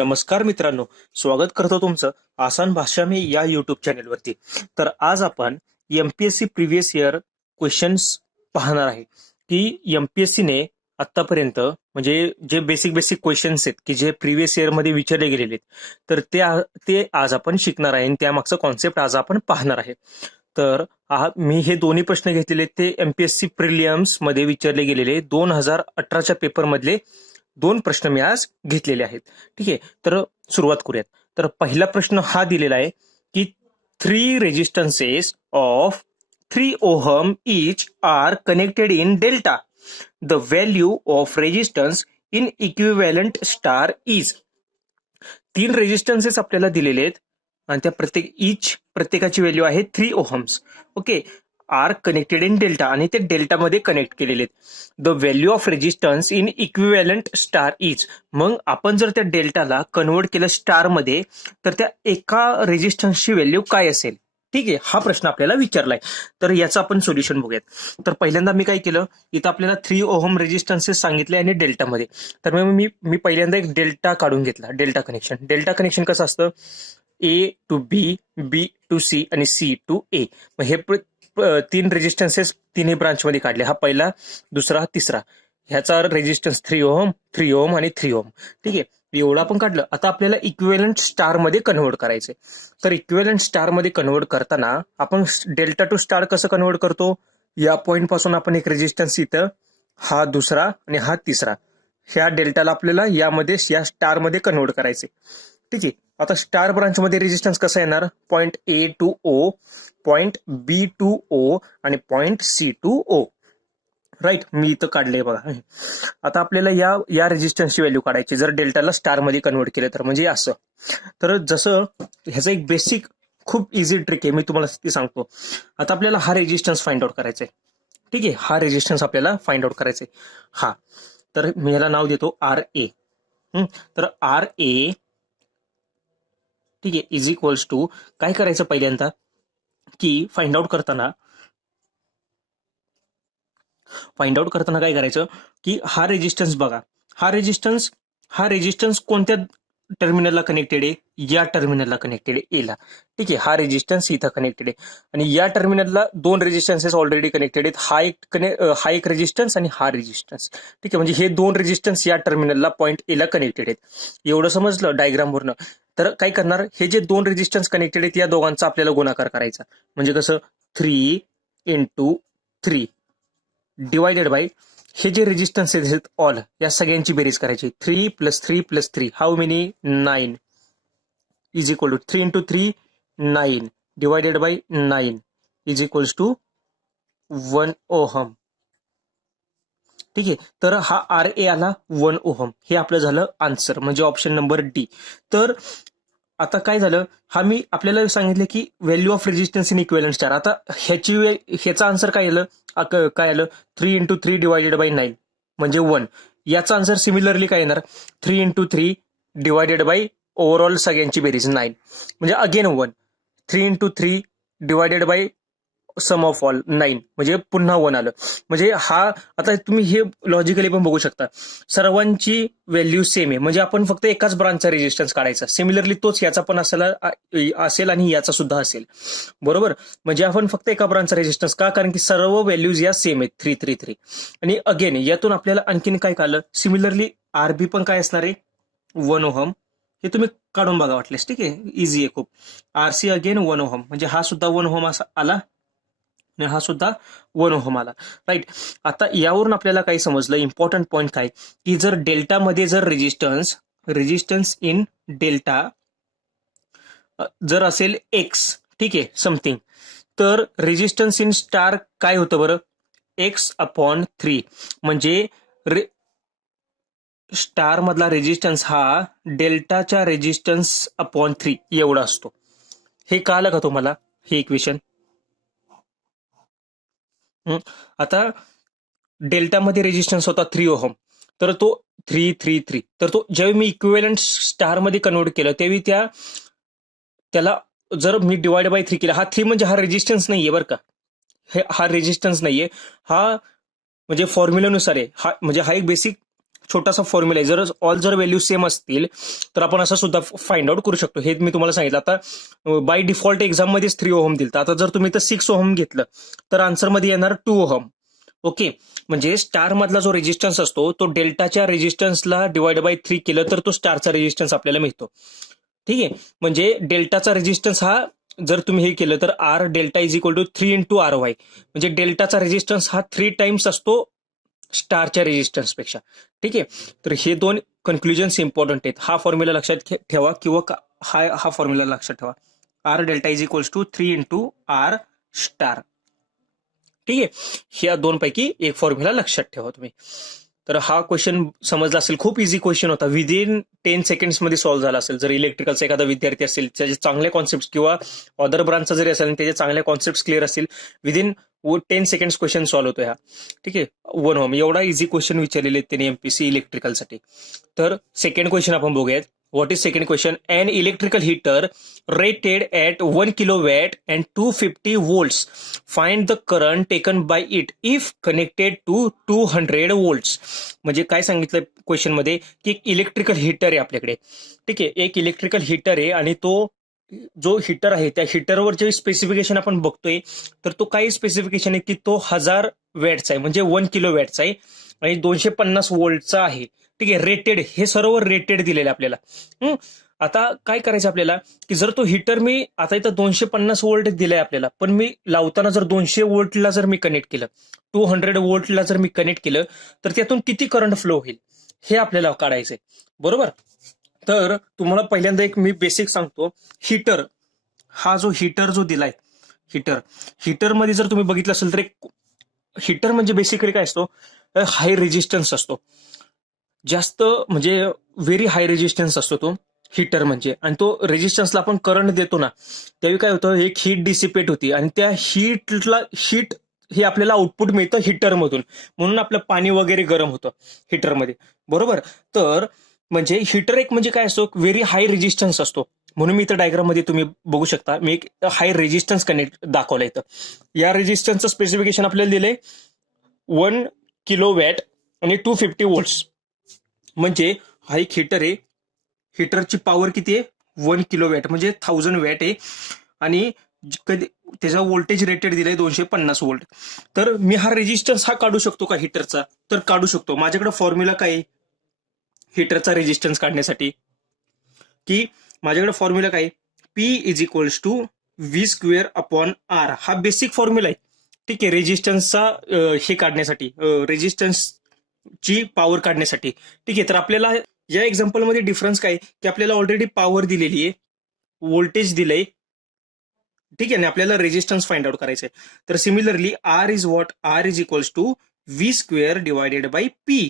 नमस्कार मित्रांनो, स्वागत करतो तुमचं आसान भाषा मी या युट्यूब चॅनेलवरती. तर आज आपण एमपीएससी प्रिव्हियस इयर क्वेश्चन्स पाहणार आहे की एमपीएससीने आतापर्यंत म्हणजे जे बेसिक बेसिक क्वेश्चन्स आहेत की जे प्रिव्हियस इयर मध्ये विचारले गेलेले आहेत तर ते आज आपण शिकणार आहे आणि त्यामागचा कॉन्सेप्ट आज आपण पाहणार आहे. तर मी हे दोन्ही प्रश्न घेतलेले ते एमपीएससी प्रिलियम्स मध्ये विचारले गेलेले 2018च्या पेपर मधले दोन प्रश्न मी आज घेतलेले आहेत. ठीक आहे, तर सुरुवात करूयात. तर पहिला प्रश्न हा दिलेला आहे की 3 resistances of 3 ohm each are connected in delta. The value of resistance in equivalent star is. 3 resistances आपल्याला दिलेले आहेत आणि त्या प्रत्येकाची व्हॅल्यू आहे 3 ohms. Okay, are connected in delta आणि ते डेल्टामध्ये कनेक्ट केलेले आहेत. The value of resistance in equivalent star is. मग आपण जर त्या डेल्टाला कन्वर्ट केलं स्टारमध्ये तर त्या एका रेजिस्टन्सची व्हॅल्यू काय असेल. ठीक आहे, हा प्रश्न आपल्याला विचारलाय. तर याचं आपण सोल्युशन बघूयात. तर पहिल्यांदा मी काय केलं, इथं आपल्याला 3 ओहम रेजिस्टन्सेस सांगितले आणि डेल्टामध्ये. तर मग मी पहिल्यांदा एक डेल्टा काढून घेतला. डेल्टा कनेक्शन कसं असतं, A to B, B to C आणि सी टू ए. मग हे 3 रेजिस्टन्सेस तिन्ही ब्रांचमध्ये काढले. हा पहिला, दुसरा, तिसरा. ह्याचा रेजिस्टन्स 3 ओहम आणि 3 ओहम. ठीक आहे, एवढं आपण काढलं. आता आपल्याला इक्विव्हॅलंट स्टार मध्ये कन्व्हर्ट करायचंय. तर इक्विव्हॅलंट स्टार मध्ये कन्व्हर्ट करताना आपण डेल्टा टू स्टार कसं कन्व्हर्ट करतो, या पॉइंट पासून आपण एक रेजिस्टन्स इथं, हा दुसरा आणि हा तिसरा, ह्या डेल्टाला आपल्याला या स्टार मध्ये कन्व्हर्ट करायचे. ठीक आहे, आता स्टार ब्रांच मध्ये रेजिस्टन्स कसा येणार, point A to O, point B to O आणि point C to O. Right, मी इथं काढले बघा. आता आपल्याला या रेजिस्टन्सची व्हॅल्यू काढायची जर डेल्टाला स्टार मध्ये कन्वर्ट केलं तर, म्हणजे असं. तर जसं ह्याचं एक बेसिक खूप इझी ट्रिक आहे, मी तुम्हाला ती सांगतो. आता आपल्याला हा रेजिस्टन्स फाइंड आउट करायचा आहे. ठीक आहे, हा रेजिस्टन्स आपल्याला फाइंड आउट करायचा आहे. हा, तर मी ह्याला नाव देतो आर ए. तर आर ए, ठीक आहे, इज इक्वल्स टू काय करायचं पहिल्यांदा की फाइंड आउट करताना काय करायचं की हा रेजिस्टन्स बघा, हा रेजिस्टन्स कोणत्या टर्मिनलला कनेक्टेड आहे, या टर्मिनलला कनेक्टेड आहे, एला. ठीक आहे, हा रेजिस्टन्स इथं कनेक्टेड आहे आणि या टर्मिनलला 2 रेजिस्टन्सेस ऑलरेडी कनेक्टेड आहेत. हा एक रेजिस्टन्स आणि हा रेजिस्टन्स. ठीक आहे, म्हणजे हे 2 रेजिस्टन्स या टर्मिनलला पॉइंट एला कनेक्टेड आहेत. एवढं समजलं डायग्रामवरनं. तर काय करणार, हे जे 2 रेजिस्टन्स कनेक्टेड आहेत या दोघांचा आपल्याला गुणाकार करायचा. म्हणजे कसं, 3 इंटू 3 डिवायडेड बाय हे जे रेजिस्टन्सेस आहेत ऑल, या सगळ्यांची बेरीज करायची. 3 plus 3 plus 3 how many, 9 is equal to 3 into 3 9 divided by 9 is equals to 1 ohm. ठीक आहे, तर हा आर ए आला 1 ओहम. हे आपलं झालं आन्सर, म्हणजे ऑप्शन नंबर डी. तर आता काय झालं, हा मी आपल्याला सांगितलं की value of resistance in equivalent star. आता ह्याचा आन्सर काय आलं 3 इंटू 3 डिवायडेड बाय 9 म्हणजे 1. याचा आन्सर सिमिलरली काय येणार, 3 इंटू 3 डिवायडेड बाय ओव्हरऑल सगळ्यांची बेरीज 9 म्हणजे again 1. 3 into 3 divided by sum of all 9 म्हणजे पुन्हा 1 आलं. म्हणजे हा, आता तुम्ही हे लॉजिकली पण बघू शकता, सर्वांची व्हॅल्यू सेम आहे, म्हणजे आपण फक्त एकाच ब्रांचचा रेजिस्टन्स काढायचा. सिमिलरली तोच याचा पण असेल आणि याचा सुद्धा असेल. बरोबर, म्हणजे आपण फक्त एका ब्रांचचा रेजिस्टन्स का, कारण की सर्व व्हॅल्यूज या सेम आहेत 333. आणि अगेन यातून आपल्याला आणखीन काय कळलं, सिमिलरली आरबी पण काय असणार आहे 1 ओहम. हे तुम्ही काढून बघा वाटलेस. ठीक आहे, इझी आहे खूप. आरसी अगेन 1 ओहम म्हणजे हा सुद्धा 1 ओहम असा आला आणि हा सुद्धा 1 ओहम आला. राईट, आता यावरून आपल्याला काय समजलं, इम्पॉर्टंट पॉईंट काय, की जर डेल्टामध्ये जर रेजिस्टन्स इन डेल्टा जर असेल एक्स, ठीक आहे, समथिंग, तर रेजिस्टन्स इन स्टार काय होतं बरं, एक्स अपॉन 3. म्हणजे स्टार मधला रेजिस्टन्स हा डेल्टाच्या रेजिस्टन्स अपॉन 3 एवढा असतो. हे कळलं का तुम्हाला, हे इक्वेशन. आता डेल्टामध्ये रेजिस्टन्स होता 3 ओहम, तर तो 333. तर तो ज्यावेळी मी इक्विव्हॅलंट स्टार मध्ये कन्वर्ट केलं त्यावेळी त्याला जर मी डिवाइड बाय 3 केला, हा 3 म्हणजे हा रेजिस्टन्स नाहीये बरं का, हा रेजिस्टन्स नाहीये, हा म्हणजे फॉर्म्युलानुसार आहे. हा म्हणजे हा एक बेसिक छोटासा फॉर्म्युला आहे. जर ऑल जर व्हॅल्यू सेम असतील तर आपण असं सुद्धा फाइंड आउट करू शकतो. हे मी तुम्हाला सांगितलं. आता बाय डिफॉल्ट एक्झाम मध्येच 3 ओहम दिलं. आता जर तुम्ही तर 6 ओहम घेतलं तर आन्सर मध्ये येणार 2 ओहम. ओके, म्हणजे स्टार मधला जो रेजिस्टन्स असतो तो डेल्टाच्या रेजिस्टन्सला डिवाइड बाय 3 केलं तर तो स्टारचा रेजिस्टन्स आपल्याला मिळतो. ठीक आहे, म्हणजे डेल्टाचा रेजिस्टन्स हा जर तुम्ही हे केलं तर R delta is equal to 3 into R Y, म्हणजे डेल्टाचा रेजिस्टन्स हा 3 टाइम्स असतो स्टारच्या रेजिस्टन्स पेक्षा. ठीक आहे, तर हे दोन कन्क्लुजन्स इम्पॉर्टंट आहेत. हा फॉर्म्युला लक्षात ठेवा किंवा हा फॉर्म्युला लक्षात ठेवा. R delta is equal to 3 into R star. ठीक आहे, ह्या दोन पैकी एक फॉर्म्युला लक्षात ठेवा तुम्ही. तर हा क्वेश्चन समजला असेल. खूप इझी क्वेश्चन होता. विदिन 10 सेकंड्स मध्ये सॉल्व्ह झाला असेल. जर इलेक्ट्रिकलचा एखादा विद्यार्थी असेल त्याचे चांगले कॉन्सेप्ट किंवा अदर ब्रांचचा जरी असेल त्याचे चांगले कॉन्सेप्ट क्लिअर असतील, विदिन 10 सेकंड्स क्वेश्चन सॉल्व्ह होतो ह्या. ठीक आहे, 1 ओहम एवढा इझी क्वेश्चन विचारलेले आहेत त्यांनी एमपीसी इलेक्ट्रिकलसाठी. तर सेकंड क्वेश्चन आपण बघूयात. What is second question? An electrical heater rated at 1 kilowatt and 250 volts. Find the current taken by it if connected to 200 volts. म्हणजे काय सांगितलं क्वेश्चन मध्ये की एक इलेक्ट्रिकल हीटर आहे आपल्याकडे. ठीक आहे, एक इलेक्ट्रिकल हीटर आहे आणि तो जो हीटर आहे त्या हीटरवर जे स्पेसिफिकेशन आपण बघतोय तर तो काही स्पेसिफिकेशन आहे की तो 1000 वॅटचा आहे, म्हणजे 1 किलो वॅटचा आहे आणि 250 वोल्टचा आहे. ठीक आहे, रेटेड, हे सर्व रेटेड दिलेले आपल्याला. आता काय करायचं आपल्याला की जर तो हीटर मी आता इथं 250 वोल्ट दिलाय आपल्याला, पण मी लावताना जर 200 वोल्टला जर मी कनेक्ट केलं, 200 वोल्टला जर मी कनेक्ट केलं तर त्यातून किती करंट फ्लो होईल हे आपल्याला काढायचंय. बरोबर, तर तुम्हाला पहिल्यांदा एक मी बेसिक सांगतो. हीटर, हा जो हीटर जो दिलाय, हीटर मध्ये जर तुम्ही बघितलं असेल तर एक हीटर म्हणजे बेसिकली काय असतो, हाय रेजिस्टन्स असतो. जास्त म्हणजे व्हेरी हाय रेजिस्टन्स असतो तो हीटर म्हणजे. आणि तो रेजिस्टन्सला आपण करंट देतो ना त्यावेळी काय होतं, एक हीट डिसिपेट होती आणि त्या हीट हे आपल्याला आउटपुट मिळतं हीटरमधून, म्हणून आपलं पाणी वगैरे गरम होतं हीटरमध्ये. बरोबर, तर म्हणजे हीटर एक म्हणजे काय असतो, व्हेरी हाय रेजिस्टन्स असतो. म्हणून मी इथं डायग्राम मध्ये तुम्ही बघू शकता, मी एक हाय रेजिस्टन्स कनेक्ट दाखवलं इथं. या रेजिस्टन्सचं स्पेसिफिकेशन आपल्याला दिलंय 1 किलो वॅट आणि 250 वोल्ट्स. म्हणजे हा एक हीटर आहे, हीटरची पॉवर किती आहे 1 किलो वॅट म्हणजे 1000 वॅट आहे आणि कधी त्याचा व्होल्टेज रेटेड दिलाय 250 वोल्ट. तर मी हा रेजिस्टन्स हा काढू शकतो का हीटरचा, तर काढू शकतो. माझ्याकडे फॉर्म्युला काय आहे हीटरचा रेजिस्टन्स काढण्यासाठी, की माझ्याकडे फॉर्म्युला काय, P is equals to V square upon R. हा बेसिक फॉर्म्युला आहे. ठीक आहे, रेजिस्टन्सचा हे काढण्यासाठी, रेजिस्टन्सची पॉवर काढण्यासाठी. ठीक आहे, तर आपल्याला या एक्झाम्पल मध्ये डिफरन्स काय की आपल्याला ऑलरेडी पॉवर दिलेली आहे, व्होल्टेज दिलंय. ठीक आहे, आणि आपल्याला रेजिस्टन्स फाइंड आउट करायचंय. तर similarly R is what, R is equals to V square divided by P.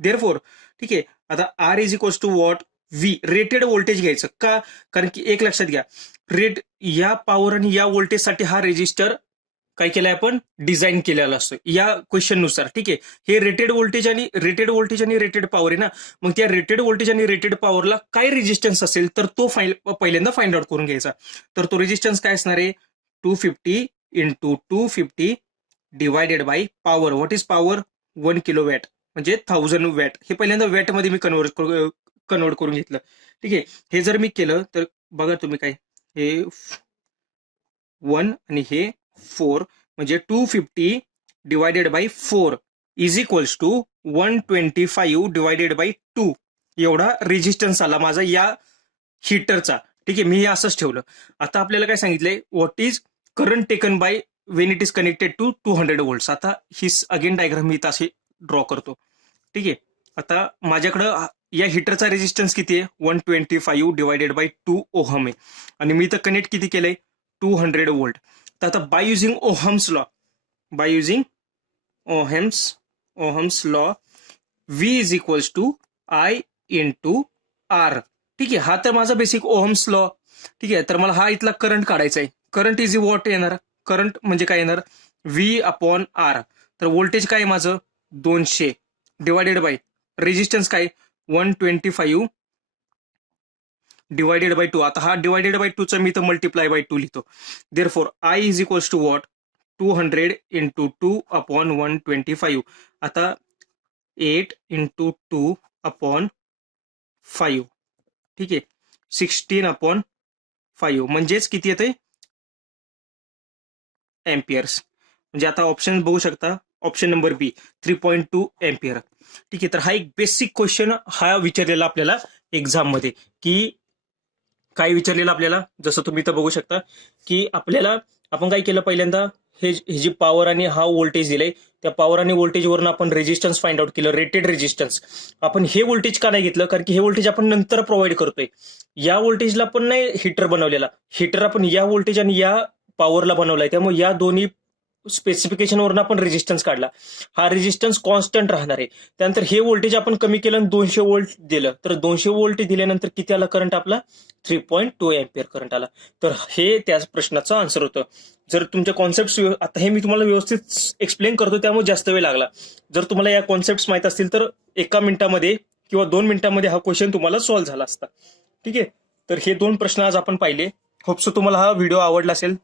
Therefore ठीक आहे, आता R is equals to what, V rated voltage घ्यायचं का, कारण की एक लक्षात घ्या, रेट या पॉवर आणि या व्होल्टेजसाठी हा रेजिस्टर काय केलाय आपण, डिझाईन केलेला असतो या क्वेश्चन नुसार. ठीक आहे, हे रेटेड व्होल्टेज आणि रेटेड पॉवर आहे ना, मग त्या रेटेड व्होल्टेज आणि रेटेड पॉवरला काय रेजिस्टन्स असेल तर तो पहिल्यांदा फाइंड आउट करून घ्यायचा. तर तो रेजिस्टन्स काय असणार आहे, 250 into 250 divided bye power. What is power, 1 kilo watt म्हणजे 1000 वॅट. हे पहिल्यांदा वॅट मध्ये मी कन्वर्ट करून घेतलं. ठीक आहे, हे जर मी केलं तर बघा तुम्ही काय, हे 1 आणि हे 4 म्हणजे 250 divided by 4 is equals to 125 divided by 2. एवढा रेजिस्टन्स आला माझा या हीटरचा. ठीक आहे, मी हे असंच ठेवलं. आता आपल्याला काय सांगितलंय, what is current taken by when it is connected to 200 volts. आता ही अगेन डायग्राम मी इथं अशी ड्रॉ करतो. ठीक आहे, आता माझ्याकडं या हीटरचा रेजिस्टन्स किती आहे, 125 डिवायडेड बाय 2 ओहम आहे आणि मी इथं कनेक्ट किती केलंय, 200 वोल्ट. तर आता by using ohm's law V is equals to I into R. ठीक आहे, हा तर माझा बेसिक ओहम्स लॉ. ठीक आहे, तर मला हा इथला करंट काढायचा आहे. करंट इज व्हॉट येणार, करंट म्हणजे काय येणार, व्ही अपॉन आर. तर व्होल्टेज काय माझं 200 डिवायडेड बाय रेजिस्टन्स काय 125 डिवायडेड बाय 2. आता हा डिवायडेड बाय 2 चा मी तर मल्टिप्लाय बाय 2 लिहितो. Therefore I is equals to what, 200 into 2 upon 125. आता 8 इंटू 2 अपॉन 5. ठीक आहे, 16/5 म्हणजेच किती येते एम्पियर्स. म्हणजे आता ऑप्शन बघू शकता, ऑप्शन नंबर बी 3.2 एम्पियर. ठीक आहे, तर हा एक बेसिक क्वेश्चन हा विचारलेला आपल्याला एक्झाम मध्ये, की काय विचारलेलं आपल्याला, जसं तुम्ही इथं बघू शकता की आपल्याला आपण काय केलं पहिल्यांदा, हे जी पॉवर आणि हा व्होल्टेज दिलाय, त्या पॉवर आणि व्होल्टेजवरून आपण रेजिस्टन्स फाइंड आउट केलं, रेटेड रेजिस्टन्स. आपण हे व्होल्टेज का नाही घेतलं, कारण की हे व्होल्टेज आपण नंतर प्रोव्हाइड करतोय. या व्होल्टेजला पण नाही हिटर बनवलेला, हिटर आपण या व्होल्टेज आणि या पॉवरला बनवलाय, त्यामुळे या दोन्ही स्पेसिफिकेशनवरून आपण रेजिस्टन्स काढला. हा रेजिस्टन्स कॉन्स्टंट राहणार आहे. त्यानंतर हे व्होल्टेज आपण कमी केलं आणि 200 व्होल्ट दिलं, तर 200 व्होल्ट दिल्यानंतर किती आला करंट आपला, 3.2 एम्पियर करंट आला. तर हे त्याच प्रश्नाचं आन्सर होतं. जर तुमच्या कॉन्सेप्ट, आता हे मी तुम्हाला व्यवस्थित एक्सप्लेन करतो त्यामुळे जास्त वेळ लागला. जर तुम्हाला या कॉन्सेप्ट माहित असतील तर 1 मिनिटामध्ये किंवा 2 मिनिटांमध्ये हा क्वेश्चन तुम्हाला सॉल्व्ह झाला असता. ठीक आहे, तर हे 2 प्रश्न आज आपण पाहिले. होप्सो तुम्हाला हा व्हिडिओ आवडला असेल.